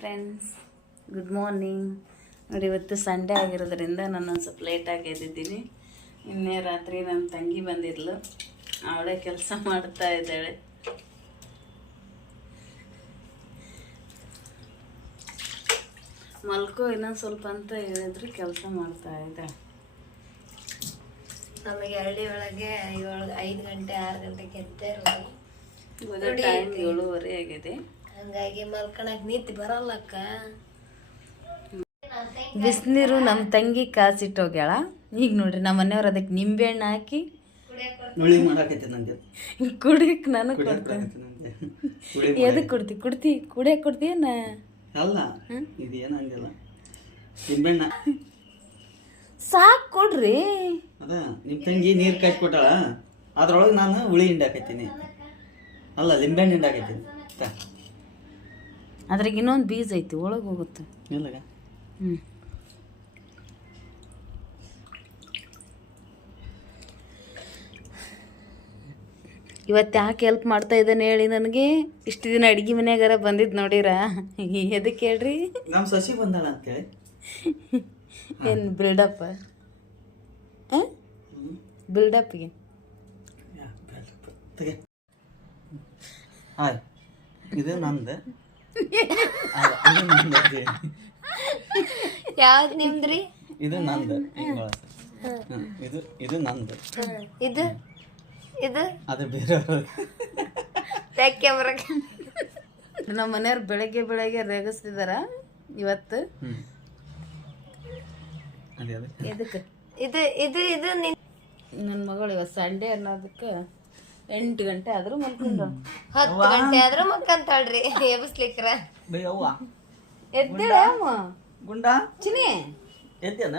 Friends, good morning. ನೋಡಿ, ಇವತ್ತು Sunday ಆಗಿರೋದ್ರಿಂದ ನಾನು ಒಂದು ಸ್ವಲ್ಪ ಲೇಟಾಗಿ ಎದ್ದಿದ್ದೀನಿ. ನಿನ್ನೆ ರಾತ್ರಿ ನನ್ನ ತಂಗಿ ಬಂದಿದ್ಲು, ಅವಳೇ ಕೆಲಸ ಮಾಡ್ತಾ ಇದ್ದಾಳೆ. ಮಲ್ಕೋ ಇನ್ನೊಂದು ಸ್ವಲ್ಪ ಅಂತ ಹೇಳಿದ್ರು, ಕೆಲಸ ಮಾಡ್ತಾ ಇದ್ದಾಳೆ. ನಮಗೆ ಹಳ್ಳಿ ಒಳಗೆ 5 ಗಂಟೆ 6 ಗಂಟೆಗೆ ಎದ್ದೇ ಟೈಮ್ 7:30 ಆಗಿದೆ. ಹಂಗಾಗಿ ಮಲ್ಕೊಳಕ್ ನೀತಿ ಬರಲ್ಲಕ್ಕ. ಬಿಸಿನೀರು ನಮ್ಮ ತಂಗಿ ಕಾಸಿಟ್ಟೋಗ್ಯಾಳ. ಈಗ ನೋಡ್ರಿ, ನಮ್ಮ ಮನೆಯವ್ರು ಅದಕ್ಕೆ ನಿಂಬೆಹಣ್ಣು ಹಾಕಿ ಕುಡಿಯಕ್ಕೆ ನಾನು ಕೊಡ್ತೇನೆ. ಎದಕ್ಕೆ ಕುಡಿಯಕ್ಕೆ ಕೊಡ್ತೀಯನ? ಸಾಕು ಕೊಡ್ರಿ. ಅದ ನಿಮ್ಮ ತಂಗಿ ನೀರು ಕಾಯ್ಸಿ ಕೊಟ್ಟಾಳ, ಅದ್ರೊಳಗೆ ನಾನು ಹುಳಿ ಹಿಂಡಾಕತ್ತೀನಿ. ಅಲ್ಲ, ಲಿಂಬೆಹಣ್ಣು ಹಿಂಡಾಕತ್ತೀನಿ. ಅದ್ರಾಗ ಇನ್ನೊಂದು ಬೀಜ ಐತಿ, ಒಳಗೆ ಹೋಗುತ್ತೆ. ಇಲ್ಲಗ ಇವತ್ತು ಯಾಕೆ ಹೆಲ್ಪ್ ಮಾಡ್ತಾ ಇದ್ದಾನೆ ಹೇಳಿ ನನಗೆ? ಇಷ್ಟು ದಿನ ಅಡುಗೆ ಮನೆಯಾಗಾರ ಬಂದಿದ್ದು ನೋಡಿರ? ಎದಕ್ಕೆ ಹೇಳ್ರಿ? ನಮ್ಮ ಸಸಿ ಬಂದಾಳ ಅಂತೇಳಿ. ಏನು ಬಿಲ್ಡಪ್? ಬಿಲ್ಡಪ್ಗೆ ಹಾಯ್, ಇದು ನಂದು. ಯಾವ್ದು ನಿಮ್ದ್ರಿ? ಇದು ನಂದು. ಇದು ನಂದು. ಇದು ಇದು ಅದು ಬೇರೆಯವರು. ನಮ್ಮ ಮನೆಯವ್ರು ಬೆಳಗ್ಗೆ ರೇಗಿಸ್ತಿದಾರ ಇವತ್ತು. ಎದಕ್ಕೆ? ಇದು ಇದು ಇದು ನನ್ನ ಮಗಳು ಇವತ್ತು ಸಂಡೇ ಅನ್ನೋದಕ್ಕೆ 8 ಗಂಟೆ ಆದ್ರೂ ಮಲ್ಕೊಂಡ್ರು. 10 ಗಂಟೆ ಆದ್ರೂ ಮಕ್ಕಂತಾಳ್ರಿ ಎಬ್ಸ್ಲಿಕ್ರ. ಎದ್ದೇಳ ಗುಂಡ ಚಿನಿ, ಎದ್ದೇನ?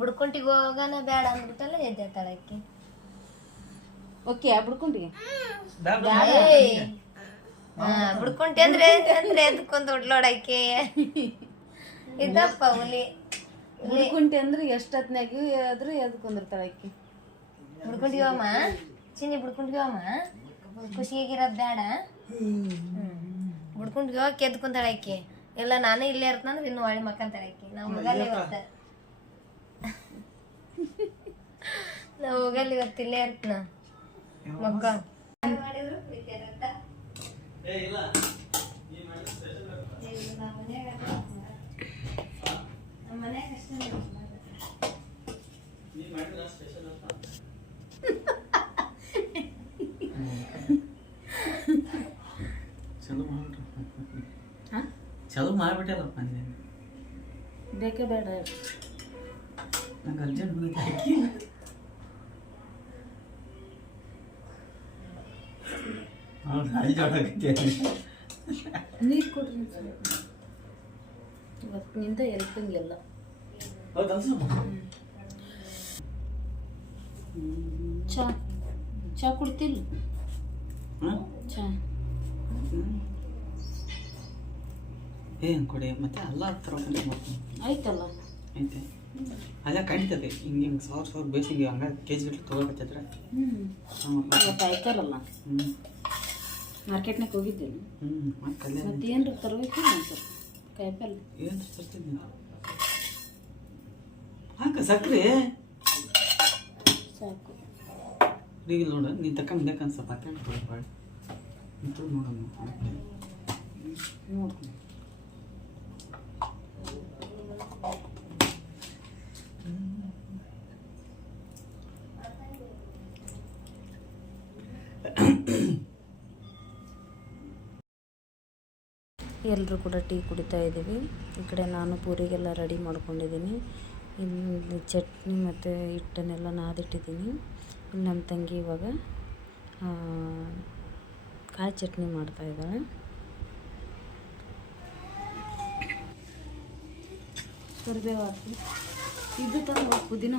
ಬುಡ್ಕೊಂಟಿಗೆ ಹೋಗೋಣ ಬೇಡ ಅಂದ್ಬಿಟ್ಟಲ್ಲ ಎದ್ದೇತಾಳಕ್ಕಿ. ಓಕೆ, ಬಿಡ್ಕೊಂಡಿ. ಬುಡ್ಕೊಂಟಿ ಅಂದ್ರೆ ಎದ್ಕೊಂಡ್ ಉಡ್ಲೋಡಕ್ಕೆ ಇದಪ್ಪ ಹುಲಿ. ಬಿಡ್ಕೊಂಟಿ ಅಂದ್ರೆ ಎಷ್ಟೊತ್ನಾಗ ಆದ್ರೂ ಎದ್ ಕುಂದಿರ್ತಾಳ ಆಕಿ. ಬುಡ್ಕೊಂಡಿವಮ್ಮ ಚಿನ್ನಿ, ಬುಡ್ಕೊಂಡಿವಮ್ಮ ಖುಷಿಯಾಗಿರೋದ್ ಬೇಡ. ಬುಡ್ಕೊಂಡ್ ಹೋಗಕ್ಕೆ ಎದ್ ಕುಂತಾಳ ಆಕಿ. ಇಲ್ಲ ನಾನು ಇಲ್ಲೇ ಇರ್ತಂದ್ರೆ ಇನ್ನು ಒಳ್ಳೆ ಮಕ್ಕಂತಾಳ ಆಕಿ. ನಾವು ಹೋಗಲ್ಲ ಇವತ್ತು, ನಾವು ಹೋಗಲ್ಲ ಇವತ್ತು, ಇಲ್ಲೇ ಇರ್ತನ ಮಕ್ಕ. ಚಲೋ ಮಾಡ್ಬಿಟ್ಟಲ್ಲಪ್ಪ. ಬೇಕೇ ಬೇಡ, ನಂಗೆ ಅರ್ಜೆಂಟ್ ಬೇಕು. ನೀರು ಕೊಡ್ರಿ. ಇವತ್ತಿನಿಂದ ಎಲ್ಪಂಗಿಲ್ಲ. ಚಾ ಕುಡ್ತಿಲ್ಲ? ಚಾ ಏನು ಕೊಡಿ ಮತ್ತೆ ಅಲ್ಲ ಹತ್ರ ಆಯ್ತಲ್ಲ. ಐತೆ ಅಲ್ಲ ಕಡಿತದೆ. ಹಿಂಗೆ ಸಾವಿರ ಬೇಸಿಗೆ ಹಂಗ ಕೆಜಿ ಗಟ್ಟಲೆ ತೊಗೊಳಕತ್ತಿದ್ರೆ. ಇವತ್ತು ಆಯ್ತಾರಲ್ಲ, ಮಾರ್ಕೆಟ್ನಾಗ ಹೋಗಿದ್ದೇನೆ. ಮತ್ತೆ ಏನ್ರ ತರಬೇಕು ಸರ್? ಕಾಯಿಪಲ್ಲೆ ಏನು ತರ್ತೀನಿ? ಹಾಕ ಸಕ್ರೆ ಸಾಕು. ಈಗ ನೋಡು, ನೀನು ತಕೊಂಡ್ ಬೇಕನ್ಸಪ್ಪ. ಹಾಕೊಂಡು ಕೊಡಿ ಬಾಳೆ ನೋಡಮ್ಮ. ನೋಡ್ತೀನಿ. ಎಲ್ಲರೂ ಕೂಡ ಟೀ ಕುಡಿತಾ ಇದ್ದೀವಿ. ಈ ಕಡೆ ನಾನು ಪೂರಿಗೆಲ್ಲ ರೆಡಿ ಮಾಡ್ಕೊಂಡಿದ್ದೀನಿ. ಇಲ್ಲಿ ಚಟ್ನಿ ಮತ್ತು ಹಿಟ್ಟನ್ನೆಲ್ಲ ನಾದಿಟ್ಟಿದ್ದೀನಿ. ಇಲ್ಲಿ ನಮ್ಮ ತಂಗಿ ಇವಾಗ ಕಾಯಿ ಚಟ್ನಿ ಮಾಡ್ತಾಯಿದ್ದಾಳೆ. ಕರಿಬೇವು ಹಾಕಿ ಇದು ತಂದು ಪುದೀನ.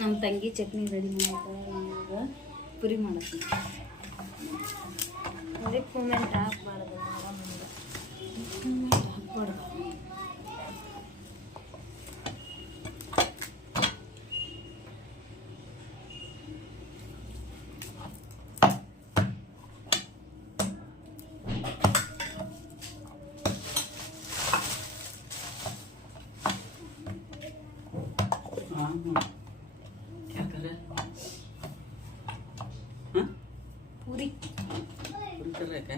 ನಮ್ಮ ತಂಗಿ ಚಟ್ನಿ ರೆಡಿ ಮಾಡ್ತಾಳೆ. ಇವಾಗ ಪುರಿ ಮಾಡತ್ತೀನಿ. ಅದಕ್ಕೆ ಮೂಮೆಂಟ್ ಹಾಕ್ಬಾರ್ದು. ಹಾಕ್ಬಾರ್ದು. ಹಾಕಿದ್ರೆ ಯಾಕೆ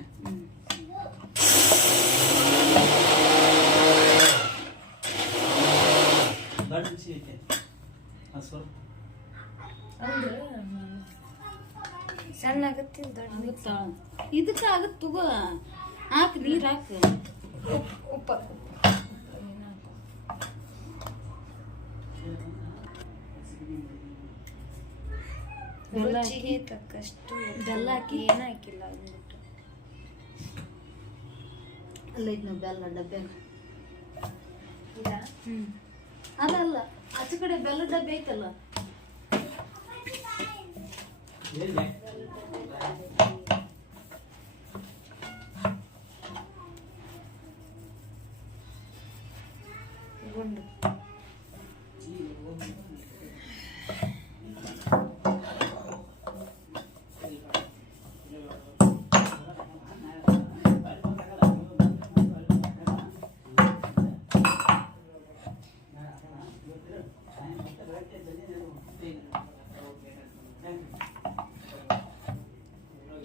ದೊಡ್ಡ ಮಿಕ್ಸಿ ಐತೆ ಅದು ಸ್ವಲ್ಪ ಸಣ್ಣ ಆಗತ್ತಿಲ್ಲ ದೊಡ್ಡ ಆಗುತ್ತಾ ಇದಕ್ಕೆ ಆಗುತ್ತೆ ತಗೋ ಹಾಕಿ ನೀರು ಹಾಕು ಉಪ್ಪ ರುಚಿಗೆ ತಕ್ಕಷ್ಟು ಬೆಲ್ಲ ಹಾಕಿ ಏನು ಹಾಕಿಲ್ಲ ಅಂದ್ಬಿಟ್ಟು ಅಲ್ಲೈತೆ ನಾವು ಬೆಲ್ಲ ಡಬ್ಬೆ ಇದಾ ಅದಲ್ಲ ಆಚೆ ಕಡೆ ಬೆಲ್ಲ ಡಬ್ಬೆ ಐತಲ್ಲ ಗುಂಡು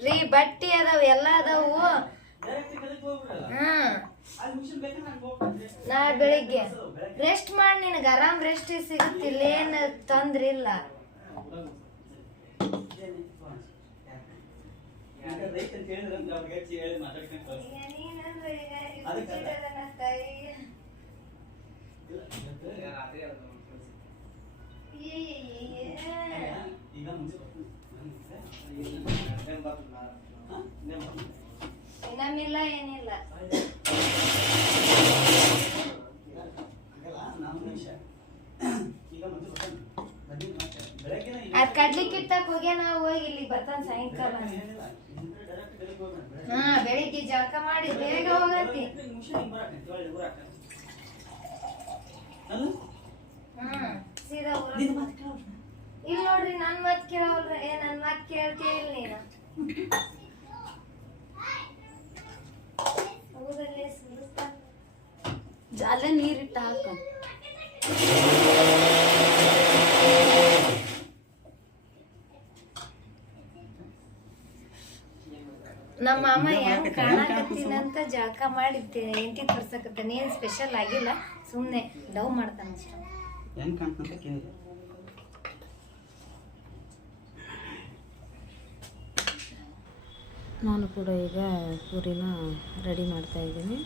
ರೀ ಬಟ್ಟಿ ಅದಾವ ಎಲ್ಲ ಅದಾವು ನಾಳೆ ಬೆಳಿಗ್ಗೆ ರೆಸ್ಟ್ ಮಾಡಿ ನಿನಗೆ ಆರಾಮ್ ರೆಸ್ಟ್ ಸಿಗುತ್ತಿಲ್ಲ ಏನು ತೊಂದ್ರೆ ಇಲ್ಲ ನಮ್ಮಿಲ್ಲ ಏನಿಲ್ಲ ಅದ್ ಕಡ್ಲಿಕ್ಕೆ ಇಟ್ಟಕ್ ಹೋಗ್ಯ ನಾವು ಹೋಗಿ ಇಲ್ಲಿ ಬರ್ತಾನ ಸಾಯಂಕಾಲ ಹಾ ಬೆಳಿಗ್ಗೆ ಜಳಕ ಮಾಡಿ ಬೇಗ ಹೋಗಂತಿ ಹ್ಮ್ ಸೀದಾ ಇಲ್ಲ ನೋಡ್ರಿ ನನ್ ಮತ್ ಕೇಳವಲ್ರ ನನ್ ಮತ್ ಕೇಳ್ತೀಯ ಇಲ್ಲ ನೀನು ಅಲ್ಲೇ ನೀರಿಟ್ಟು ಹಾಕು ನಮ್ಮ ಮಾಮ ಹೆಂಗ್ ಕಾಣಕತ್ತೀನಂತ ಜಳಕ ಮಾಡಿದ್ದೆ ಎಂಟಿ ತೋರ್ಸಕತ್ತಾನ ಏನ್ ಸ್ಪೆಷಲ್ ಆಗಿಲ್ಲ ಸುಮ್ನೆ ಲವ್ ಮಾಡ್ತಾನ ಅಷ್ಟ ಹೆಂಗ್ ಕಾಣ್ತಂತ ಕೇಳಿದೆ ನಾನು ಕೂಡ ಈಗ ಪೂರಿನ ರೆಡಿ ಮಾಡ್ತಾಯಿದ್ದೀನಿ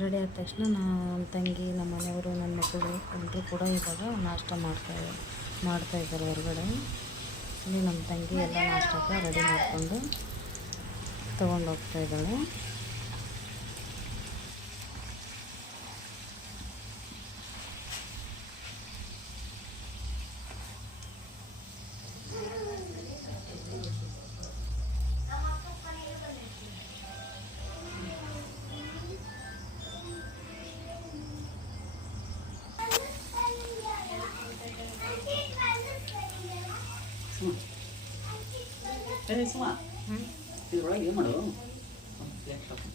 ರೆಡಿ ಆದ ತಕ್ಷಣ ನನ್ನ ತಂಗಿ ನಮ್ಮ ಮನೆಯವರು ನನ್ನ ಮಕ್ಕಳು ಎಲ್ಲರೂ ಕೂಡ ಇವಾಗ ನಾಷ್ಟ ಮಾಡ್ತಾಯಿದ್ದಾರೆ ಹೊರಗಡೆ ಇಲ್ಲಿ ನಮ್ಮ ತಂಗಿ ಎಲ್ಲ ನಾಷ್ಟಕ್ಕೆ ರೆಡಿ ಮಾಡಿಕೊಂಡು ತೊಗೊಂಡು ಹೋಗ್ತಾಯಿದ್ದಾಳೆ ಇದ್ರೊಳಗೆ ಏನು ಮಾಡು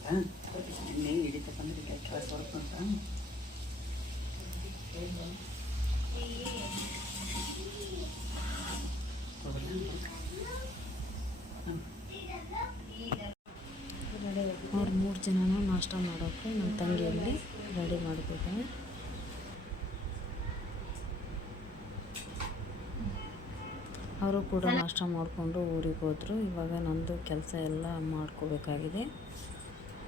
ಹೆಂಗೆ ಹಿಡಿತಕ್ಕಂದ್ರೆ ಕೆಲಸ ಹೊರತಂತ ಅವ್ರು 3 ಜನನೂ ನಾಷ್ಟ ಮಾಡೋಕ್ಕೆ ನಮ್ಮ ತಂಗಿಯಲ್ಲಿ ರೆಡಿ ಮಾಡ್ತಿದ್ದಾರೆ ಅವರು ಕೂಡ ನಾಷ್ಟ ಮಾಡಿಕೊಂಡು ಊರಿಗೆ ಹೋದರು ಇವಾಗ ನಂದು ಕೆಲಸ ಎಲ್ಲ ಮಾಡ್ಕೋಬೇಕಾಗಿದೆ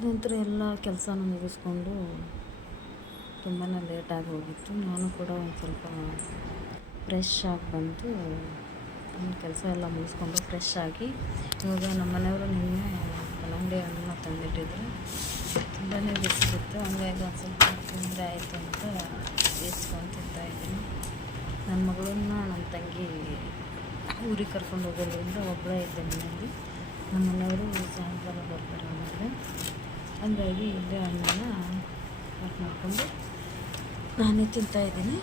ನಂತರ ಎಲ್ಲ ಕೆಲಸನ ಮುಗಿಸ್ಕೊಂಡು ತುಂಬಾ ಲೇಟಾಗಿ ಹೋಗಿತ್ತು ನಾನು ಕೂಡ ಒಂದು ಸ್ವಲ್ಪ ಫ್ರೆಶ್ ಆಗಿ ಬಂದು ನನ್ನ ಕೆಲಸ ಎಲ್ಲ ಮುಗಿಸ್ಕೊಂಡು ಫ್ರೆಶ್ ಆಗಿ ಇವಾಗ ನಮ್ಮ ಮನೆಯವರು ನಿನ್ನೆ ಕಲ್ಲಂಗಡಿ ಹಣ್ಣನ್ನ ತಂದಿಟ್ಟಿದ್ರು ತುಂಬಾ ಬಿಸಿಲಿತ್ತು ಹಂಗಾಗಿ ಒಂದು ಸ್ವಲ್ಪ ತೊಂದರೆ ಆಯಿತು ಅಂತ ಬೇಯಿಸ್ಕೊಂಡು ತಿಂತಾಯಿದ್ದೀನಿ ನನ್ನ ಮಗಳನ್ನ ನನ್ನ ತಂಗಿ ಊರಿಗೆ ಕರ್ಕೊಂಡು ಹೋಗೋದ್ರಿಂದ ಒಬ್ಬಳೇ ಇದ್ದೆ ಮನೆಯಲ್ಲಿ ನಮ್ಮ ಮನೆಯವರು ಸಾಯಂಕಾಲ ಬರ್ತಾರೆ ಆಮೇಲೆ ಹಂಗಾಗಿ ಇಲ್ಲೇ ಹಣ್ಣನ್ನ ಕಟ್ ಮಾಡಿಕೊಂಡು ನಾನೇ ತಿಂತಾಯಿದ್ದೀನಿ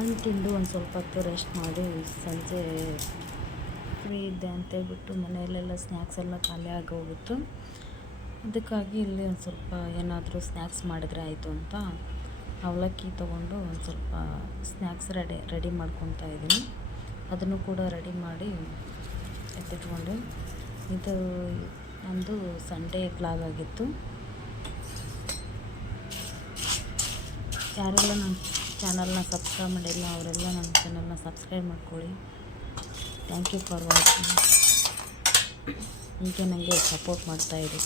ಹಣ್ಣು ತಿಂದು ಒಂದು ಸ್ವಲ್ಪ ಹೊತ್ತು ರೆಸ್ಟ್ ಮಾಡಿ ಸಂಜೆ ಫ್ರೀ ಇದ್ದೆ ಅಂತೇಳ್ಬಿಟ್ಟು ಮನೆಯಲ್ಲೆಲ್ಲ ಸ್ನ್ಯಾಕ್ಸ್ ಎಲ್ಲ ಖಾಲಿ ಆಗೋಗಿತ್ತು. ಅದಕ್ಕಾಗಿ ಇಲ್ಲಿ ಒಂದು ಸ್ವಲ್ಪ ಏನಾದರೂ ಸ್ನ್ಯಾಕ್ಸ್ ಮಾಡಿದರೆ ಆಯಿತು ಅಂತ ಅವಲಕ್ಕಿ ತೊಗೊಂಡು ಒಂದು ಸ್ವಲ್ಪ ಸ್ನ್ಯಾಕ್ಸ್ ರೆಡಿ ಮಾಡ್ಕೊತಾ ಇದ್ದೀನಿ. ಅದನ್ನು ಕೂಡ ರೆಡಿ ಮಾಡಿ ಎತ್ತಿಟ್ಕೊಂಡು, ಇದು ನಮ್ಮದು ಸಂಡೇ ವ್ಲಾಗ್ ಆಗಿತ್ತು. ಯಾರೆಲ್ಲ ನನ್ನ ಚಾನಲ್ನ ಸಬ್ಸ್ಕ್ರೈಬ್ ಮಾಡಿಲ್ಲ ಅವರೆಲ್ಲ ನನ್ನ ಚಾನಲ್ನ ಸಬ್ಸ್ಕ್ರೈಬ್ ಮಾಡ್ಕೊಳ್ಳಿ. Thank you for watching. ಹೀಗೆ ನನಗೆ ಸಪೋರ್ಟ್ ಮಾಡ್ತಾಯಿರಿ.